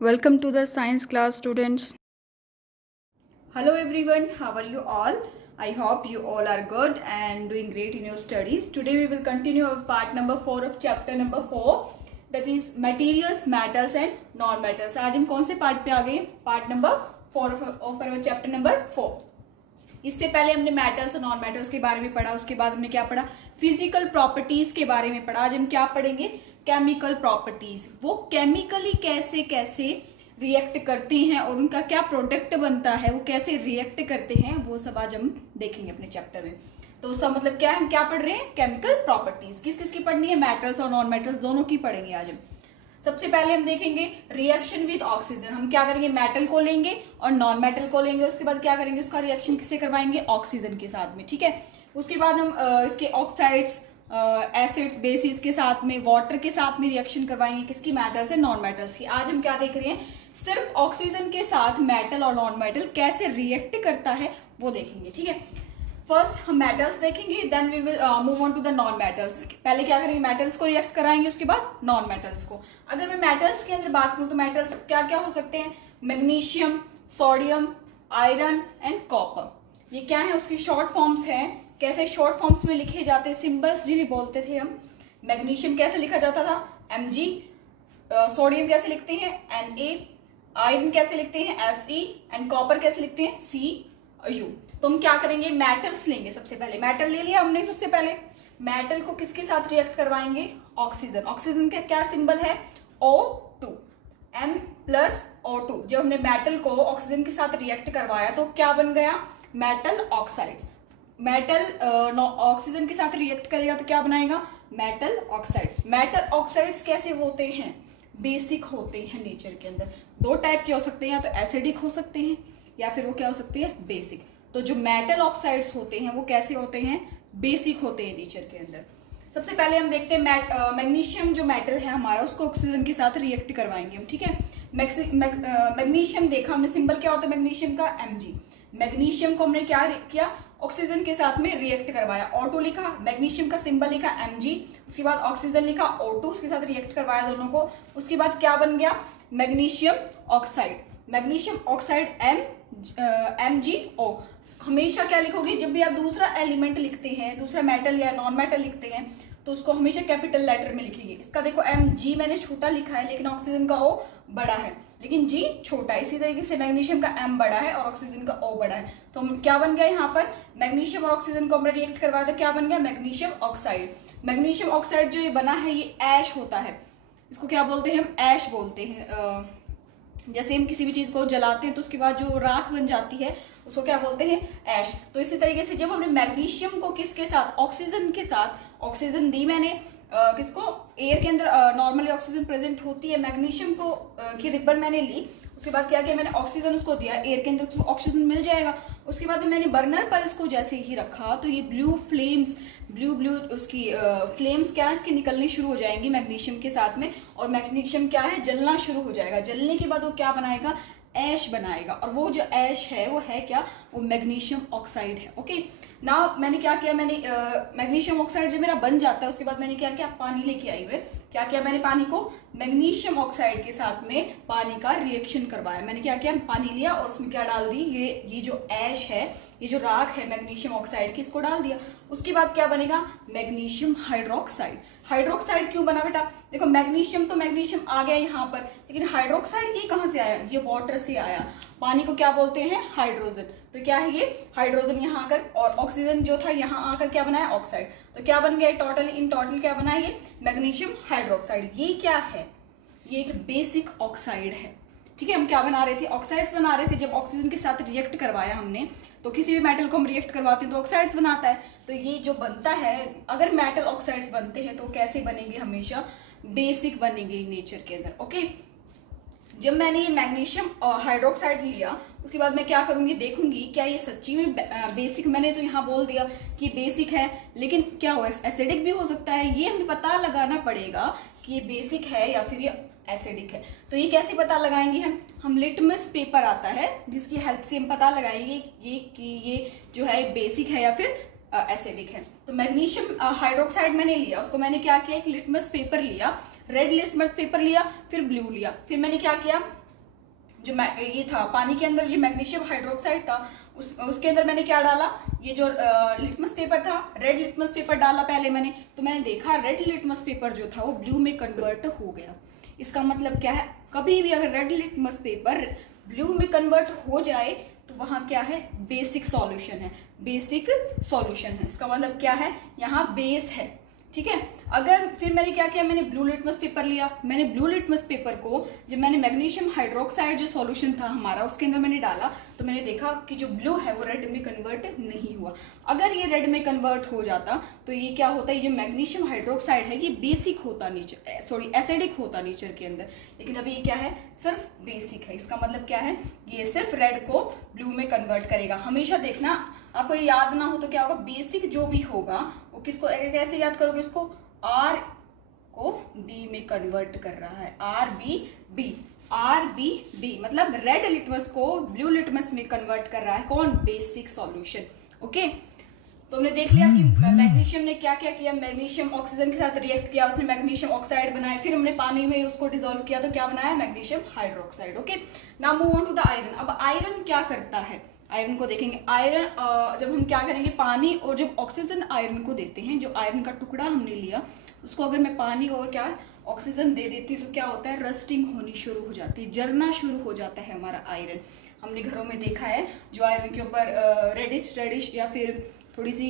Welcome to the science class, students. Hello everyone, how are you all? I hope you all are good and doing great in your studies. Today we will continue our part number 4 of chapter number 4, that is materials, metals and non-metals. आज हम कौन से part पे आ गए? Part number 4 of our chapter number 4. इससे पहले हमने metals और नॉन मेटल्स के बारे में पढ़ा, उसके बाद हमने क्या पढ़ा? फिजिकल प्रॉपर्टीज के बारे में पढ़ा. आज हम क्या पढ़ेंगे? Chemical properties. वो केमिकली कैसे कैसे रिएक्ट करते हैं और उनका क्या प्रोडक्ट बनता है, वो कैसे रिएक्ट करते हैं, वो सब आज हम देखेंगे अपने चैप्टर में. तो उसका मतलब क्या है, हम क्या पढ़ रहे हैं? Chemical properties. किस किस की पढ़नी है? मेटल्स और नॉन मेटल्स दोनों की पढ़ेंगे आज हम. सबसे पहले हम देखेंगे रिएक्शन विद ऑक्सीजन. हम क्या करेंगे? मेटल को लेंगे और नॉन मेटल को लेंगे. उसके बाद क्या करेंगे? उसका रिएक्शन किससे करवाएंगे? ऑक्सीजन के साथ में. ठीक है. उसके बाद हम इसके ऑक्साइड्स, एसिड्स, बेसिस के साथ में, वाटर के साथ में रिएक्शन करवाएंगे. किसकी? मेटल्स एंड नॉन मेटल्स की. आज हम क्या देख रहे हैं? सिर्फ ऑक्सीजन के साथ मेटल और नॉन मेटल कैसे रिएक्ट करता है वो देखेंगे. ठीक है. फर्स्ट हम मेटल्स देखेंगे, then we will move on to the non metals. पहले क्या करेंगे? मेटल्स को रिएक्ट कराएंगे, उसके बाद नॉन मेटल्स को. अगर मैं मेटल्स के अंदर बात करूं तो मेटल्स क्या क्या हो सकते हैं? Magnesium, sodium, iron and copper. ये क्या है? उसकी शॉर्ट फॉर्म्स हैं. कैसे शॉर्ट फॉर्म्स में लिखे जाते हैं? सिंबल्स जिन्हें बोलते थे हम. मैग्नीशियम कैसे लिखा जाता था? Mg. सोडियम कैसे लिखते हैं? Na. आयरन कैसे लिखते हैं? Fe. एंड कॉपर कैसे लिखते हैं? Cu. तो हम क्या करेंगे? मेटल्स लेंगे. सबसे पहले मेटल ले लिया हमने. सबसे पहले मेटल को किसके साथ रिएक्ट करवाएंगे? ऑक्सीजन. ऑक्सीजन का क्या सिंबल है? O2. M+O2. जब हमने मेटल को ऑक्सीजन के साथ रिएक्ट करवाया तो क्या बन गया? Metal oxides. मेटल ऑक्सीजन के साथ रिएक्ट करेगा तो क्या बनाएगा? Metal oxides. मेटल ऑक्साइड्स कैसे होते हैं? बेसिक होते हैं नेचर के अंदर. दो टाइप के हो सकते हैं, या तो एसिडिक हो सकते हैं या फिर वो क्या हो सकती है? बेसिक. तो जो मेटल ऑक्साइड्स होते हैं वो कैसे होते हैं? बेसिक होते हैं नेचर के अंदर. सबसे पहले हम देखते हैं मैग्नीशियम जो मेटल है हमारा, उसको ऑक्सीजन के साथ रिएक्ट करवाएंगे हम. ठीक है. मैग्नीशियम देखा हमने, सिंबल क्या होता है मैग्नीशियम का? Mg. मैग्नीशियम को हमने क्या किया? ऑक्सीजन के साथ में रिएक्ट करवाया. O2 लिखा, मैग्नीशियम का सिंबल लिखा Mg, उसके बाद ऑक्सीजन लिखा O2, उसके साथ रिएक्ट करवाया दोनों को. उसके बाद क्या बन गया? Magnesium oxide. Magnesium oxide MgO. हमेशा क्या लिखोगे? जब भी आप दूसरा एलिमेंट लिखते हैं, दूसरा मेटल या नॉन मेटल लिखते हैं, तो उसको हमेशा कैपिटल लेटर में लिखेंगे. इसका देखो Mg मैंने छोटा लिखा है, लेकिन ऑक्सीजन का O बड़ा है, लेकिन G छोटा है. इसी तरीके से मैग्नीशियम का M बड़ा है और ऑक्सीजन का O बड़ा है. तो क्या बन गया यहाँ पर? मैग्नीशियम और ऑक्सीजन को हमने रिएक्ट करवाया तो क्या बन गया? Magnesium oxide. मैग्नीशियम ऑक्साइड जो ये बना है ये ऐश होता है. इसको क्या बोलते हैं? हम ऐश बोलते हैं. जैसे हम किसी भी चीज को जलाते हैं तो उसके बाद जो राख बन जाती है उसको क्या बोलते हैं? ऐश. तो इसी तरीके से जब हमने मैग्नीशियम को किसके साथ? ऑक्सीजन के साथ ऑक्सीजन दी मैंने. किसको? एयर के अंदर नॉर्मली ऑक्सीजन प्रेजेंट होती है. मैग्नीशियम को की रिबन मैंने ली, उसके बाद क्या किया? मैंने ऑक्सीजन उसको दिया. एयर के अंदर तो ऑक्सीजन मिल जाएगा. उसके बाद मैंने बर्नर पर इसको जैसे ही रखा तो ये ब्लू उसकी फ्लेम्स क्या है इसके निकलनी शुरू हो जाएंगी मैग्नीशियम के साथ में. और मैग्नीशियम क्या है? जलना शुरू हो जाएगा. जलने के बाद वो क्या बनाएगा? ऐश बनाएगा. और वो जो ऐश है वो है क्या? वो मैग्नीशियम ऑक्साइड है. ओके. नाउ मैंने क्या किया? मैंने मैग्नीशियम ऑक्साइड जब मेरा बन जाता है उसके बाद मैंने क्या किया? पानी लेके आई हुए. क्या किया मैंने? पानी को मैग्नीशियम ऑक्साइड के साथ में पानी का रिएक्शन करवाया. मैंने क्या किया? पानी लिया और उसमें क्या डाल दी? ये जो ऐश है, ये जो राख है मैग्नीशियम ऑक्साइड की, इसको डाल दिया. उसके बाद क्या बनेगा? Magnesium hydroxide. हाइड्रोक्साइड क्यों बना बेटा? देखो मैग्नीशियम तो मैग्नीशियम आ गया यहाँ पर, लेकिन हाइड्रोक्साइड ये कहाँ से आया? ये वाटर से आया. पानी को क्या बोलते हैं? हाइड्रोजन. तो क्या है ये? हाइड्रोजन यहाँ आकर, और ऑक्सीजन जो था यहाँ आकर क्या बनाया? ऑक्साइड. तो क्या बन गया? इन टोटल क्या बना? ये मैग्नीशियम हाइड्रोक्साइड. ये क्या है? ये एक बेसिक ऑक्साइड है. ठीक है. हम क्या बना रहे थे? ऑक्साइड्स बना रहे थे. जब ऑक्सीजन के साथ रिएक्ट करवाया हमने, तो किसी भी मेटल को हम रिएक्ट करवाते हैं तो ऑक्साइड्स बनाता है. तो ये जो बनता है, अगर मेटल ऑक्साइड्स बनते हैं तो कैसे बनेंगे? हमेशा बेसिक बनेंगे नेचर के अंदर. ओके. जब मैंने ये मैग्नीशियम हाइड्रोक्साइड लिया उसके बाद मैं क्या करूंगी? देखूंगी क्या ये सच्ची में बेसिक. मैंने तो यहाँ बोल दिया कि बेसिक है, लेकिन क्या हो? एसिडिक भी हो सकता है. ये हमें पता लगाना पड़ेगा कि ये बेसिक है या फिर ये एसिडिक है. तो ये कैसे पता लगाएंगे हम लिटमस पेपर आता है जिसकी हेल्प से हम पता लगाएंगे ये जो है बेसिक है या फिर एसिडिक है. तो मैग्नीशियम हाइड्रोक्साइड मैंने लिया, उसको मैंने क्या किया? एक लिटमस पेपर लिया, रेड लिटमस पेपर लिया, फिर ब्लू लिया. फिर मैंने क्या किया? जो ये था पानी के अंदर जो मैग्नीशियम हाइड्रोक्साइड था उसके अंदर मैंने क्या डाला, ये जो लिटमस पेपर था, रेड लिटमस पेपर डाला पहले मैंने, तो मैंने देखा रेड लिटमस पेपर जो था वो ब्लू में कन्वर्ट हो गया। इसका मतलब क्या है, कभी भी अगर रेड लिटमस पेपर ब्लू में कन्वर्ट हो जाए तो वहां क्या है, बेसिक सॉल्यूशन है, बेसिक सॉल्यूशन है। इसका मतलब क्या है, यहाँ बेस है, ठीक है। अगर फिर मैंने क्या किया, मैंने ब्लू लिटमस पेपर लिया, मैंने ब्लू लिटमस पेपर को जब मैंने मैग्नीशियम हाइड्रोक्साइड जो सॉल्यूशन था हमारा उसके अंदर मैंने डाला तो मैंने देखा कि जो ब्लू है वो रेड में कन्वर्ट नहीं हुआ। अगर ये रेड में कन्वर्ट हो जाता तो ये क्या होता है, ये जो मैग्नीशियम हाइड्रोक्साइड है ये बेसिक होता नेचर, सॉरी एसिडिक होता नेचर के अंदर, लेकिन अभी ये क्या है, सिर्फ बेसिक है। इसका मतलब क्या है, ये सिर्फ रेड को ब्लू में कन्वर्ट करेगा। हमेशा देखना, आपको ये याद ना हो तो क्या होगा, बेसिक जो भी होगा वो किसको कैसे याद करोगे, इसको आर को बी में कन्वर्ट कर रहा है, आर बी बी मतलब रेड लिटमस को ब्लू लिटमस में कन्वर्ट कर रहा है कौन, बेसिक सॉल्यूशन। ओके, तो हमने देख लिया कि मैग्नीशियम ने क्या क्या किया, मैग्नीशियम ऑक्सीजन के साथ रिएक्ट किया, उसने मैग्नीशियम ऑक्साइड बनाया, फिर हमने पानी में उसको डिसॉल्व किया तो क्या बनाया, magnesium hydroxide. Okay, now move on to the iron. अब आयरन क्या करता है, आयरन को देखेंगे। आयरन जब हम क्या करेंगे, पानी और जब ऑक्सीजन आयरन को देते हैं, जो आयरन का टुकड़ा हमने लिया उसको अगर मैं पानी और क्या ऑक्सीजन दे देती हूँ तो क्या होता है, रस्टिंग होनी शुरू हो जाती है, जरना शुरू हो जाता है हमारा आयरन। हमने घरों में देखा है जो आयरन के ऊपर रेडिश या फिर थोड़ी सी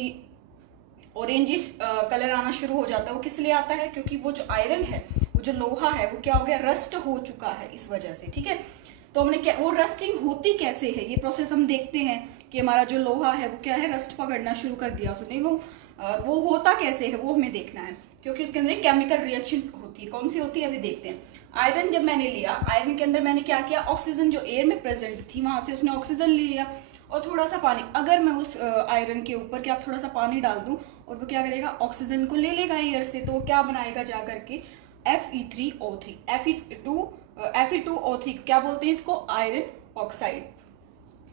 ऑरेंजिश कलर आना शुरू हो जाता है, वो किस लिए आता है, क्योंकि वो जो आयरन है, वो जो लोहा है वो क्या हो गया, रस्ट हो चुका है इस वजह से, ठीक है। तो हमने क्या, वो रस्टिंग होती कैसे है, ये प्रोसेस हम देखते हैं कि हमारा जो लोहा है वो क्या है, रस्ट पकड़ना शुरू कर दिया उसने, वो होता कैसे है वो हमें देखना है, क्योंकि उसके अंदर एक केमिकल रिएक्शन होती है। कौन सी होती है अभी देखते हैं। आयरन जब मैंने लिया, आयरन के अंदर मैंने क्या किया, ऑक्सीजन जो एयर में प्रेजेंट थी वहां से उसने ऑक्सीजन ले लिया और थोड़ा सा पानी, अगर मैं उस आयरन के ऊपर क्या थोड़ा सा पानी डाल दूं और वो क्या करेगा, ऑक्सीजन को ले लेगा एयर से, तो वो क्या बनाएगा जा करके, Fe3O3, Fe2O3 क्या बोलते हैं इसको, आयरन ऑक्साइड।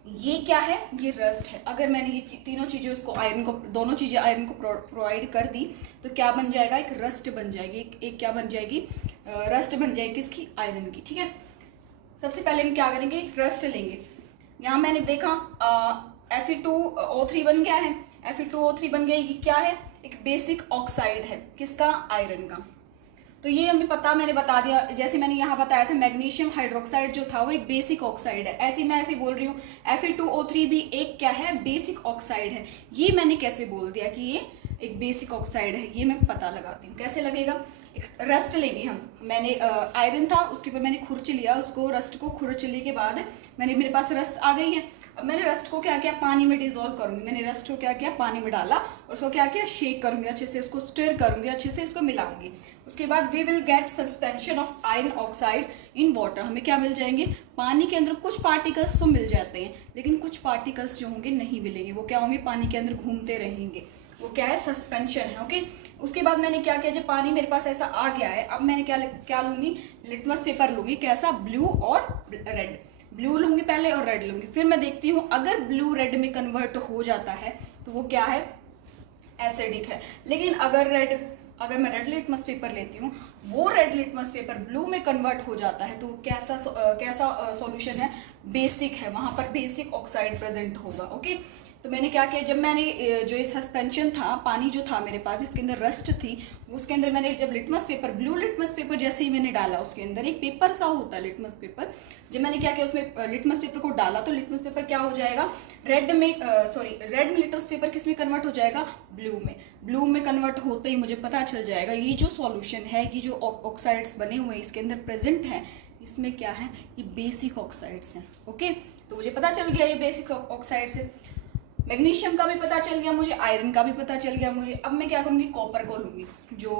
ये क्या है, ये रस्ट है। अगर मैंने ये तीनों चीजें उसको आयरन को, दोनों चीजें आयरन को प्रोवाइड कर दी तो क्या बन जाएगा, एक रस्ट बन जाएगी, एक क्या बन जाएगी, रस्ट बन जाएगी किसकी, आयरन की, ठीक है। सबसे पहले हम क्या करेंगे, रस्ट लेंगे। यहाँ मैंने देखा Fe2O3 बन गया है, Fe2O3 बन गया, ये क्या है, एक बेसिक ऑक्साइड है, किसका, आयरन का। तो ये हमें पता, मैंने बता दिया, जैसे मैंने यहाँ बताया था मैग्नीशियम हाइड्रोक्साइड जो था वो एक बेसिक ऑक्साइड है, ऐसे मैं ऐसे बोल रही हूँ Fe2O3 भी एक क्या है, बेसिक ऑक्साइड है। ये मैंने कैसे बोल दिया कि ये एक बेसिक ऑक्साइड है, ये मैं पता लगाती हूँ, कैसे लगेगा, एक रस्ट लेंगे हम, मैंने आयरन था उसके ऊपर मैंने खुरच लिया, उसको रस्ट को खुरचने के बाद मेरे पास रस्ट आ गई है। अब मैंने रस्ट को क्या किया, पानी में डिसॉल्व करूंगी, मैंने रस्ट को क्या किया, पानी में डाला और उसको क्या किया, शेक करूंगी अच्छे से, उसको स्टिर करूंगी अच्छे से, इसको मिलाऊंगी। उसके बाद we will get suspension of iron oxide in water, हमें क्या मिल जाएंगे, पानी के अंदर कुछ पार्टिकल्स तो मिल जाते हैं लेकिन कुछ पार्टिकल्स जो होंगे नहीं मिलेंगे, वो क्या होंगे, पानी के अंदर घूमते रहेंगे, वो क्या है, सस्पेंशन है। ओके, उसके बाद मैंने क्या किया, जब पानी मेरे पास ऐसा आ गया है, अब मैंने क्या लूंगी, लिटमस पेपर लूंगी, कैसा, ब्लू और रेड, ब्लू लूंगी पहले और रेड लूंगी, फिर मैं देखती हूँ अगर ब्लू रेड में कन्वर्ट हो जाता है तो वो क्या है, एसिडिक है। लेकिन अगर मैं रेड लिटमस पेपर लेती हूँ, वो रेड लिटमस पेपर ब्लू में कन्वर्ट हो जाता है तो वो कैसा सॉल्यूशन है, बेसिक है, वहां पर बेसिक ऑक्साइड प्रेजेंट होगा। ओके, तो मैंने क्या किया, जब मैंने जो ये सस्पेंशन था, पानी जो था मेरे पास जिसके अंदर रस्ट थी, उसके अंदर मैंने जब litmus paper, blue litmus paper जैसे ही मैंने डाला, उसके अंदर एक पेपर सा होता है लिटमस पेपर, जब मैंने क्या किया उसमें लिटमस पेपर को डाला तो लिटमस पेपर क्या हो जाएगा, रेड में लिटमस पेपर किस में कन्वर्ट हो जाएगा, ब्लू में कन्वर्ट होते ही मुझे पता चल जाएगा ये जो सॉल्यूशन है, ये जो ऑक्साइड्स बने हुए हैं इसके अंदर प्रेजेंट है, इसमें क्या है, ये बेसिक ऑक्साइड्स हैं। ओके, तो मुझे पता चल गया ये बेसिक ऑक्साइड्स है, मैग्नीशियम का भी पता चल गया मुझे, आयरन का भी पता चल गया मुझे। अब मैं क्या करूंगी, कॉपर को लूंगी, जो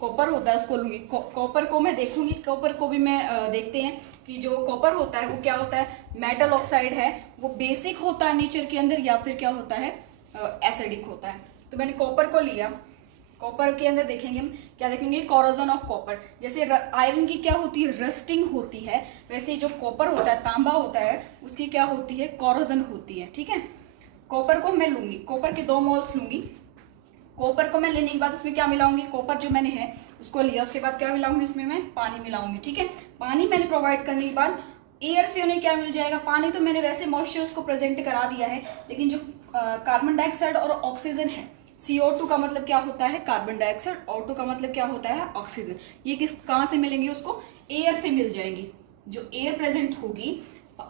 कॉपर होता है उसको लूंगी, कॉपर को मैं देखूंगी, कॉपर को भी मैं देखते हैं कि जो कॉपर होता है वो क्या होता है, मेटल ऑक्साइड है, वो बेसिक होता है नेचर के अंदर या फिर क्या होता है, एसिडिक होता है। तो मैंने कॉपर को लिया, कॉपर के अंदर देखेंगे हम क्या देखेंगे, कोरोजन ऑफ कॉपर। जैसे आयरन की क्या होती है, रस्टिंग होती है, वैसे जो कॉपर होता है, तांबा होता है, उसकी क्या होती है, कोरोजन होती है। ठीक है, कॉपर को मैं लूंगी, कॉपर के 2 मोल्स लूंगी, कॉपर को मैं लेने के बाद उसमें क्या मिलाऊंगी, कॉपर जो मैंने है उसको लिया, उसके बाद क्या मिलाऊंगी, उसमें मैं पानी मिलाऊंगी। ठीक है, पानी मैंने प्रोवाइड करने के बाद एयर से उन्हें क्या मिल जाएगा, पानी तो मैंने वैसे मॉइस्चर उसको प्रेजेंट करा दिया है, लेकिन जो कार्बन डाइऑक्साइड और ऑक्सीजन है, CO2 का मतलब क्या होता है कार्बन डाइऑक्साइड, O2 का मतलब क्या होता है ऑक्सीजन, ये कहाँ से मिलेंगे उसको, एयर से मिल जाएंगी। जो एयर प्रेजेंट होगी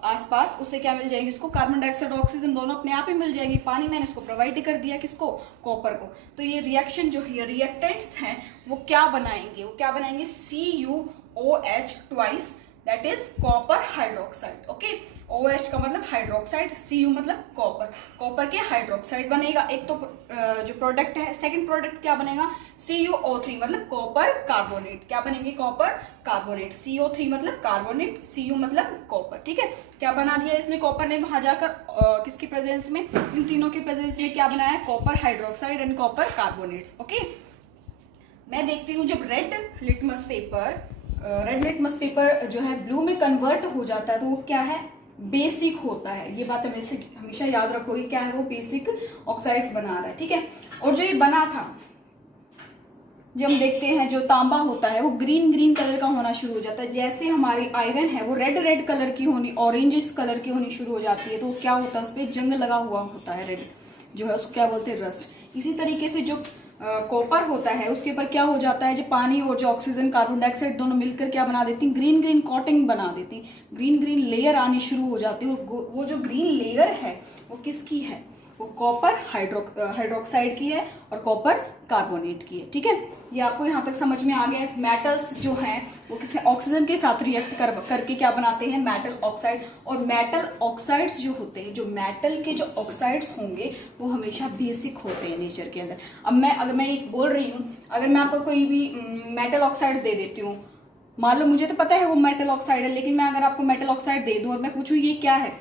आसपास उससे क्या मिल जाएंगे उसको, कार्बन डाइऑक्साइड और ऑक्सीजन दोनों अपने आप ही मिल जाएंगे। पानी मैंने इसको प्रोवाइड कर दिया, किसको, कॉपर को। तो ये रिएक्शन जो है, रिएक्टेंट्स हैं वो क्या बनाएंगे, CuOH twice, that is copper hydroxide. Okay, OH का मतलब हाइड्रोक्साइड, Cu मतलब कॉपर, कॉपर के हाइड्रोक्साइड बनेगा एक तो जो प्रोडक्ट है। सेकंड प्रोडक्ट क्या बनेगा, CuO3 मतलब कॉपर कार्बोनेट, क्या बनेंगे, कॉपर कार्बोनेट। CO3 मतलब कार्बोनेट, Cu मतलब कॉपर। ठीक है, क्या बना दिया इसने कॉपर ने वहां जाकर, किसकी प्रेजेंस में, इन तीनों के प्रेजेंस में क्या बनाया, copper hydroxide and copper carbonates. Okay, मैं देखती हूँ जब रेड लिटमस पेपर जो है ब्लू में कन्वर्ट हो जाता है तो वो क्या है, बेसिक होता है। ये बात हमेशा याद रखोगी, क्या है वो, बेसिक ऑक्साइड्स बना रहा है। ठीक है, और जो ये बना था, जब हम देखते हैं जो तांबा होता है वो ग्रीन कलर का होना शुरू हो जाता है। जैसे हमारी आयरन है वो रेड कलर की होनी, ऑरेंजिश कलर की होनी शुरू हो जाती है, तो क्या होता है, उस पर जंग लगा हुआ होता है, रेड जो है उसको क्या बोलते हैं, रस्ट। इसी तरीके से जो कॉपर होता है उसके ऊपर क्या हो जाता है, जो पानी और जो ऑक्सीजन कार्बन डाइऑक्साइड दोनों मिलकर क्या बना देती, ग्रीन कोटिंग बना देती, ग्रीन लेयर आनी शुरू हो जाती है। वो जो ग्रीन लेयर है वो किसकी है, वो कॉपर हाइड्रोक्साइड की है और कॉपर कार्बोनेट की है। ठीक है, ये आपको यहाँ तक समझ में आ गया। मेटल्स जो हैं वो किसी ऑक्सीजन के साथ रिएक्ट करके क्या बनाते हैं, मेटल ऑक्साइड। और मेटल ऑक्साइड्स जो होते हैं, जो मेटल के जो ऑक्साइड्स होंगे वो हमेशा बेसिक होते हैं नेचर के अंदर। अब अगर मैं एक बोल रही हूँ, अगर मैं आपको कोई भी मेटल ऑक्साइड दे देती हूँ, मान लो मुझे तो पता है वो मेटल ऑक्साइड है, लेकिन मैं अगर आपको मेटल ऑक्साइड दे दूँ और मैं पूछूँ ये क्या है,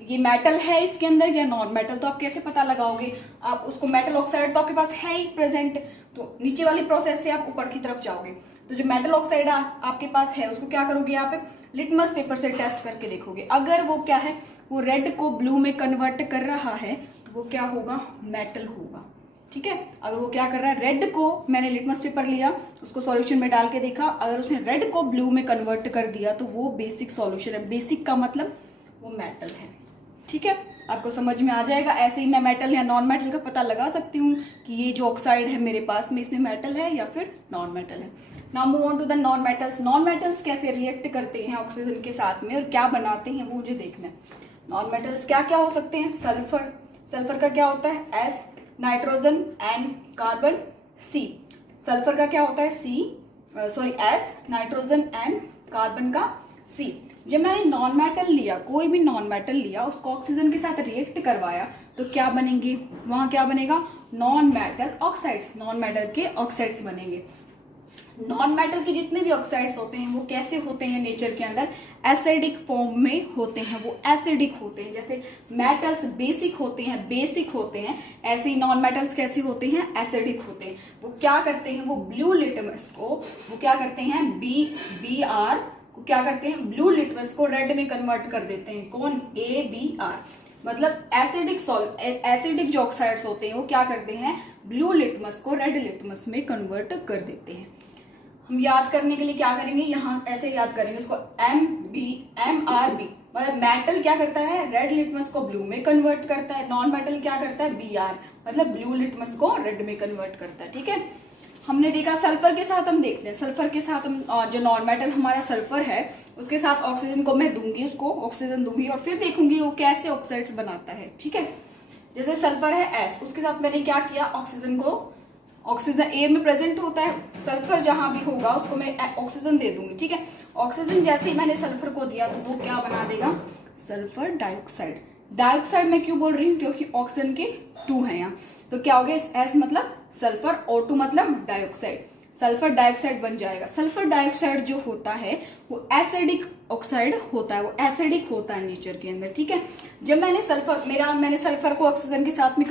ये मेटल है इसके अंदर या नॉन मेटल, तो आप कैसे पता लगाओगे, आप उसको मेटल ऑक्साइड तो आपके पास है ही प्रेजेंट, तो नीचे वाली प्रोसेस से आप ऊपर की तरफ जाओगे। तो जो मेटल ऑक्साइड आपके पास है उसको क्या करोगे, आप लिटमस पेपर से टेस्ट करके देखोगे। अगर वो क्या है, वो रेड को ब्लू में कन्वर्ट कर रहा है तो वो क्या होगा, मेटल होगा। ठीक है, अगर वो क्या कर रहा है, रेड को मैंने लिटमस पेपर लिया, उसको सॉल्यूशन में डाल के देखा, अगर उसने रेड को ब्लू में कन्वर्ट कर दिया तो वो बेसिक सॉल्यूशन है। बेसिक का मतलब वो मेटल है। ठीक है, आपको समझ में आ जाएगा। ऐसे ही मैं मेटल या नॉन मेटल का पता लगा सकती हूँ कि ये जो ऑक्साइड है मेरे पास में, इसमें मेटल है या फिर नॉन मेटल है। Now move on to the non metals. Non metals कैसे रिएक्ट करते हैं ऑक्सीजन के साथ में और क्या बनाते हैं वो मुझे देखना है। नॉन मेटल्स क्या क्या हो सकते हैं, सल्फर का क्या होता है, एस, नाइट्रोजन, एन, कार्बन, सी। सल्फर का क्या होता है, एस, नाइट्रोजन, एन, कार्बन का सी। जब मैंने नॉन मेटल लिया, कोई भी नॉन मेटल लिया, उसको ऑक्सीजन के साथ रिएक्ट करवाया तो क्या बनेंगे, वहां क्या बनेगा, non metal oxides, non metal के ऑक्साइड्स बनेंगे। नॉन मेटल के जितने भी ऑक्साइड्स होते हैं वो कैसे होते हैं नेचर के अंदर, एसिडिक फॉर्म में होते हैं, वो एसिडिक होते हैं। जैसे मेटल्स बेसिक होते हैं, ऐसे ही नॉन मेटल्स कैसे होते हैं, एसिडिक होते हैं। वो क्या करते हैं, वो ब्लू लिटमस को वो क्या करते हैं, BR क्या करते हैं, ब्लू लिटमस को रेड में कन्वर्ट कर देते हैं। कौन, ABR, मतलब एसिडिक जो ऑक्साइड्स होते हैं वो क्या करते हैं, ब्लू लिटमस को रेड लिटमस में कन्वर्ट कर देते हैं। हम याद करने के लिए क्या करेंगे, यहाँ ऐसे याद करेंगे इसको, MRB, मतलब मेटल क्या करता है, रेड लिटमस को ब्लू में कन्वर्ट करता है, नॉन मेटल क्या करता है, BR, मतलब ब्लू लिटमस को रेड में कन्वर्ट करता है। ठीक है, हमने देखा सल्फर के साथ, हम देखते हैं सल्फर के साथ हम जो नॉन मेटल हमारा सल्फर है उसके साथ ऑक्सीजन को मैं दूंगी, उसको ऑक्सीजन दूंगी और फिर देखूंगी वो कैसे ऑक्साइड्स बनाता है। ठीक है, जैसे सल्फर है S, उसके साथ मैंने क्या किया, ऑक्सीजन एयर में प्रेजेंट होता है, सल्फर जहां भी होगा उसको मैं ऑक्सीजन दे दूंगी। ठीक है, ऑक्सीजन जैसे ही मैंने सल्फर को दिया तो वो क्या बना देगा, सल्फर डाइऑक्साइड मैं क्यों बोल रही हूँ, क्योंकि ऑक्सीजन के 2 हैं यहाँ, तो क्या हो गया, S मतलब सल्फर, O2 मतलब डाइऑक्साइड, सल्फर डाइऑक्साइड बन जाएगा। सल्फर डाइऑक्साइड जो होता है वो एसिडिक ऑक्साइड होता है, वो एसिडिक होता है नेचर के अंदर। ठीक है, जब मैंने सल्फर को ऑक्सीजन के साथ में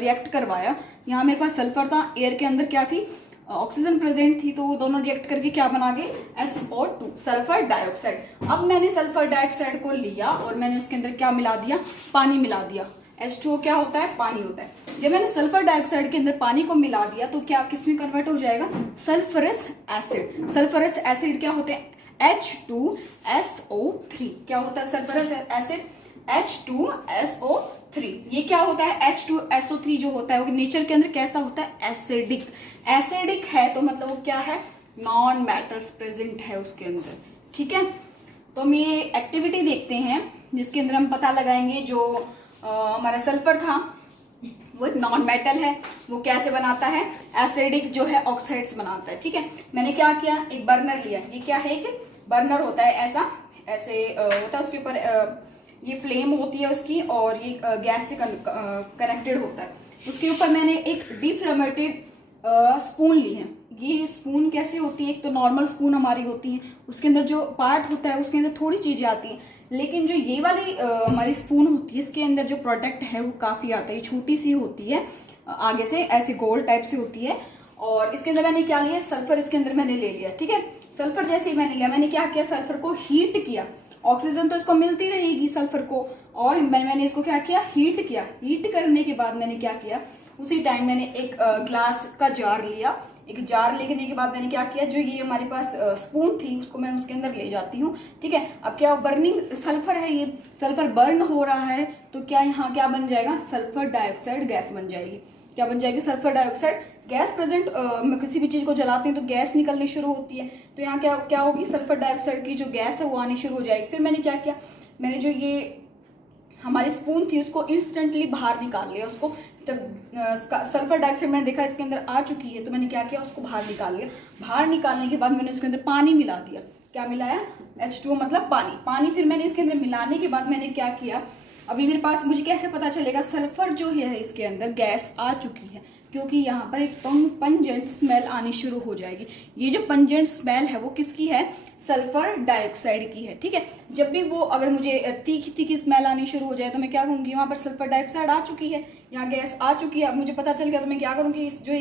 रिएक्ट करवाया, यहाँ मेरे पास सल्फर था, एयर के अंदर क्या थी, ऑक्सीजन प्रेजेंट थी, तो वो दोनों रिएक्ट करके क्या बना गए, SO2, सल्फर डाइऑक्साइड। अब मैंने सल्फर डाइऑक्साइड को लिया और मैंने उसके अंदर क्या मिला दिया, पानी मिला दिया। H2O क्या होता है, पानी होता है। जब मैंने सल्फर डाइऑक्साइड के अंदर पानी को मिला दिया तो क्या किस में कन्वर्ट हो जाएगा, सल्फरस एसिड। सल्फरस एसिड क्या होते हैं, H2SO3 क्या होता है सल्फरस एसिड H2SO3। ये क्या होता है H2SO3 जो होता है वो नेचर के अंदर कैसा होता है एसिडिक। एसिडिक है तो मतलब वो क्या है नॉन मेटल्स प्रेजेंट है उसके अंदर। ठीक है, तो हम ये एक्टिविटी देखते हैं जिसके अंदर हम पता लगाएंगे जो हमारा सल्फर था वो एक नॉन मेटल है, वो कैसे बनाता है एसिडिक जो है ऑक्साइड्स बनाता है। ठीक है, मैंने क्या किया एक बर्नर लिया, ये क्या है एक बर्नर होता है ऐसा ऐसे होता है उसके ऊपर ये फ्लेम होती है उसकी और ये गैस से कनेक्टेड होता है। उसके ऊपर मैंने एक डिफ्लेमेटेड स्पून ली है। ये स्पून कैसे होती है, एक तो नॉर्मल स्पून हमारी होती है उसके अंदर जो पार्ट होता है उसके अंदर थोड़ी चीजें आती हैं, लेकिन जो ये वाली हमारी स्पून होती है इसके अंदर जो प्रोडक्ट है वो काफी आता है, छोटी सी होती है आगे से ऐसे गोल टाइप से होती है। और इसके अंदर मैंने क्या लिया सल्फर इसके अंदर मैंने ले लिया। ठीक है, सल्फर जैसे ही मैंने लिया मैंने क्या किया सल्फर को हीट किया, ऑक्सीजन तो इसको मिलती रहेगी सल्फर को, और मैंने इसको क्या किया हीट किया। हीट करने के बाद मैंने क्या किया उसी टाइम मैंने एक ग्लास का जार लिया, एक जार लेने के बाद मैंने क्या किया जो ये हमारे पास स्पून थी उसको मैं उसके अंदर ले जाती हूँ। ठीक है, अब क्या बर्निंग सल्फर है, ये सल्फर बर्न हो रहा है तो क्या यहाँ क्या बन जाएगा सल्फर डाइऑक्साइड गैस बन जाएगी। क्या बन जाएगी सल्फर डाइऑक्साइड गैस। प्रेजेंट किसी भी चीज को जलाते हैं तो गैस निकलनी शुरू होती है, तो यहाँ क्या क्या होगी सल्फर डाइऑक्साइड की जो गैस है वो आनी शुरू हो जाएगी। फिर मैंने क्या किया मैंने जो ये हमारी स्पून थी उसको इंस्टेंटली बाहर निकाल लिया, उसको तब सल्फर डाइऑक्साइड मैंने देखा इसके अंदर आ चुकी है तो मैंने क्या किया उसको बाहर निकाल लिया। बाहर निकालने के बाद मैंने उसके अंदर पानी मिला दिया, क्या मिलाया H2O मतलब पानी। पानी फिर मैंने इसके अंदर मिलाने के बाद मैंने क्या किया अभी मेरे पास मुझे कैसे पता चलेगा सल्फर जो है इसके अंदर गैस आ चुकी है, क्योंकि यहाँ पर एक पंजेंट स्मेल आनी शुरू हो जाएगी। ये जो पंजेंट स्मेल है वो किसकी है सल्फर डाइऑक्साइड की है। ठीक है, जब भी वो अगर मुझे तीखी तीखी स्मेल आनी शुरू हो जाए तो मैं क्या करूँगी वहाँ पर सल्फर डाइऑक्साइड आ चुकी है, यहाँ गैस आ चुकी है, अब मुझे पता चल गया तो मैं क्या करूँगी इस जो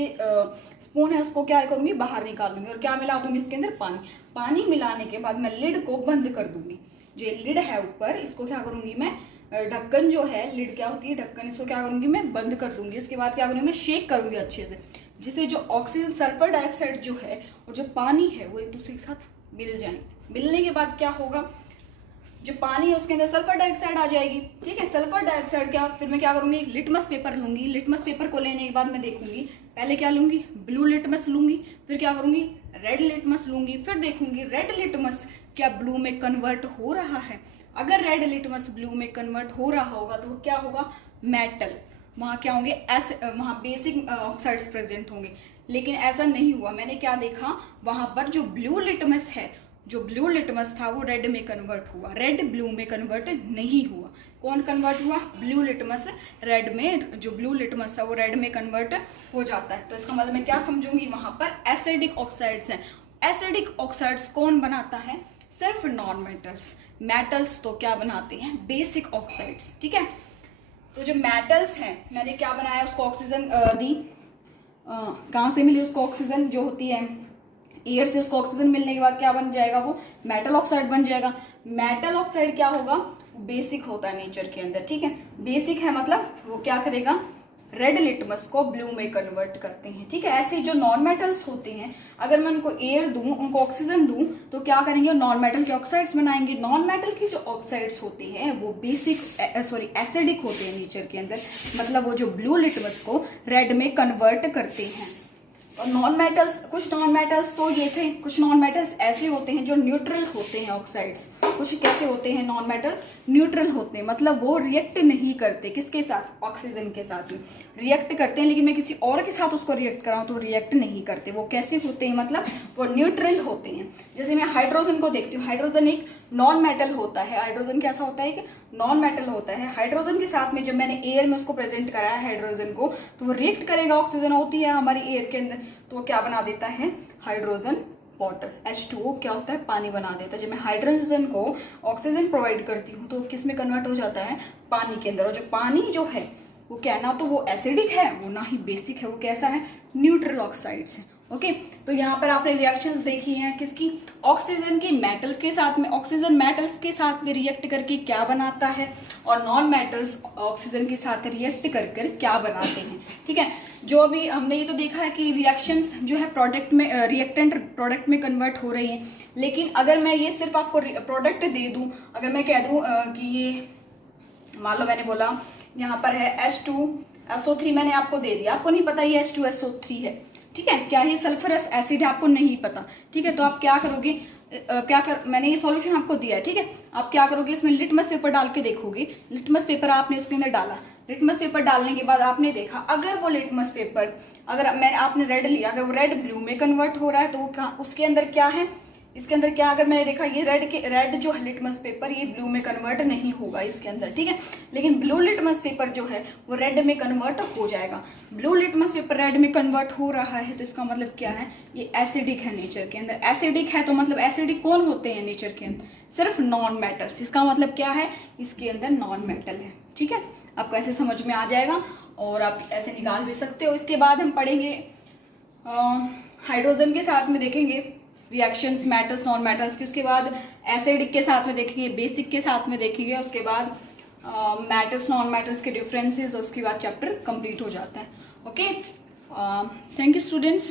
स्पून है उसको क्या करूँगी बाहर निकाल दूंगी और क्या मिला दूंगी इसके अंदर पानी। पानी मिलाने के बाद मैं लिड को बंद कर दूंगी, जो लिड है ऊपर इसको क्या करूँगी मैं ढक्कन जो है लिड क्या होती है ढक्कन, इसको क्या करूंगी मैं बंद कर दूंगी। उसके बाद क्या करूंगी मैं शेक करूंगी अच्छे से, जिससे जो ऑक्सीजन सल्फर डाइऑक्साइड जो है और जो पानी है वो एक दूसरे के साथ मिल जाएंगे। मिलने के बाद क्या होगा जो पानी है उसके अंदर सल्फर डाइऑक्साइड आ जाएगी। ठीक है, सल्फर डाइऑक्साइड क्या फिर मैं क्या करूंगी लिटमस पेपर लूंगी। लिटमस पेपर को लेने के बाद मैं देखूंगी पहले क्या लूंगी ब्लू लिटमस लूंगी, फिर क्या करूंगी रेड लिटमस लूंगी, फिर देखूंगी रेड लिटमस क्या ब्लू में कन्वर्ट हो रहा है। अगर रेड लिटमस ब्लू में कन्वर्ट हो रहा होगा तो वो क्या होगा मेटल, वहाँ क्या होंगे वहाँ बेसिक ऑक्साइड्स प्रेजेंट होंगे। लेकिन ऐसा नहीं हुआ, मैंने क्या देखा वहाँ पर जो ब्लू लिटमस है जो ब्लू लिटमस था वो रेड में कन्वर्ट हुआ, रेड ब्लू में कन्वर्ट नहीं हुआ। कौन कन्वर्ट हुआ ब्लू लिटमस रेड में, जो ब्लू लिटमस था वो रेड में कन्वर्ट हो जाता है। तो इसका मतलब मैं क्या समझूंगी वहाँ पर एसिडिक ऑक्साइड्स हैं। एसिडिक ऑक्साइड्स कौन बनाता है सिर्फ नॉन मेटल्स, मेटल्स तो क्या बनाते हैं बेसिक ऑक्साइड्स। ठीक है, तो जो मेटल्स हैं मैंने क्या बनाया उसको ऑक्सीजन दी, कहाँ से मिली उसको ऑक्सीजन जो होती है एयर से, उसको ऑक्सीजन मिलने के बाद क्या बन जाएगा वो मेटल ऑक्साइड बन जाएगा। मेटल ऑक्साइड क्या होगा बेसिक होता है नेचर के अंदर। ठीक है, बेसिक है मतलब वो क्या करेगा रेड लिटमस को ब्लू में कन्वर्ट करते हैं। ठीक है, ऐसे जो नॉन मेटल्स होते हैं अगर मैं उनको एयर दूं उनको ऑक्सीजन दूं तो क्या करेंगे नॉन मेटल के ऑक्साइड्स बनाएंगे। नॉन मेटल की जो ऑक्साइड्स होते हैं वो बेसिक एसिडिक होते हैं नेचर के अंदर, मतलब वो जो ब्लू लिटमस को रेड में कन्वर्ट करते हैं। और नॉन मेटल्स कुछ नॉन मेटल्स तो ये थे, कुछ नॉन मेटल्स ऐसे होते हैं जो न्यूट्रल होते हैं ऑक्साइड्स। कुछ कैसे होते हैं नॉन मेटल्स न्यूट्रल होते हैं, मतलब वो रिएक्ट नहीं करते किसके साथ ऑक्सीजन के साथ में रिएक्ट करते हैं, लेकिन मैं किसी और के साथ उसको रिएक्ट कराऊं तो रिएक्ट नहीं करते। वो कैसे होते हैं मतलब वो न्यूट्रल होते हैं। जैसे मैं हाइड्रोजन को देखती हूँ, हाइड्रोजन एक नॉन मेटल होता है। हाइड्रोजन कैसा होता है कि नॉन मेटल होता है। हाइड्रोजन के साथ में जब मैंने एयर में उसको प्रेजेंट कराया हाइड्रोजन को तो वो रिएक्ट करेगा, ऑक्सीजन होती है हमारी एयर के अंदर तो वो क्या बना देता है हाइड्रोजन वाटर। H2O क्या होता है पानी बना देता है। जब मैं हाइड्रोजन को ऑक्सीजन प्रोवाइड करती हूँ तो किस में कन्वर्ट हो जाता है पानी के अंदर। और जो पानी जो है वो क्या ना तो वो एसिडिक है वो ना ही बेसिक है, वो कैसा है न्यूट्रल ऑक्साइड्स है। ओके तो यहाँ पर आपने रिएक्शंस देखी हैं किसकी, ऑक्सीजन की मेटल्स के साथ में, ऑक्सीजन मेटल्स के साथ में रिएक्ट करके क्या बनाता है, और नॉन मेटल्स ऑक्सीजन के साथ रिएक्ट कर क्या बनाते हैं। ठीक है, जो अभी हमने ये तो देखा है कि रिएक्शंस जो है प्रोडक्ट में, रिएक्टेंट प्रोडक्ट में कन्वर्ट हो रही हैं। लेकिन अगर मैं ये सिर्फ आपको प्रोडक्ट दे दूं, अगर मैं कह दूं कि ये मान लो मैंने बोला यहाँ पर है H2SO3 मैंने आपको दे दिया, आपको नहीं पता ये H2SO3 है, ठीक है, क्या ये सल्फरस एसिड है आपको नहीं पता, ठीक है, तो आप क्या करोगे, मैंने ये सॉल्यूशन आपको दिया है, ठीक है, आप क्या करोगे, इसमें लिटमस पेपर डाल के देखोगे, लिटमस पेपर आपने उसके अंदर डाला, लिटमस पेपर डालने के बाद आपने देखा अगर वो लिटमस पेपर, अगर आपने रेड लिया, अगर वो रेड ब्लू में कन्वर्ट हो रहा है तो वो उसके अंदर क्या है, इसके अंदर क्या, अगर मैंने देखा ये रेड जो है लिटमस पेपर ये ब्लू में कन्वर्ट नहीं होगा इसके अंदर, ठीक है, लेकिन ब्लू लिटमस पेपर जो है वो रेड में कन्वर्ट हो जाएगा। ब्लू लिटमस पेपर रेड में कन्वर्ट हो रहा है तो इसका मतलब क्या है, ये एसिडिक है नेचर के अंदर, एसिडिक है तो मतलब एसिडिक कौन होते हैं नेचर के अंदर, सिर्फ नॉन मेटल्स, इसका मतलब क्या है, इसके अंदर नॉन मेटल है। ठीक है, आपको ऐसे समझ में आ जाएगा और आप ऐसे निकाल भी सकते हो। इसके बाद हम पढ़ेंगे हाइड्रोजन के साथ में देखेंगे रिएक्शंस मेटल्स नॉन मेटल्स की, उसके बाद एसिडिक के साथ में देखेंगे, बेसिक के साथ में देखेंगे, उसके बाद मेटल्स नॉन मेटल्स के डिफरेंसेस, उसके बाद चैप्टर कंप्लीट हो जाता है। Okay, thank you students.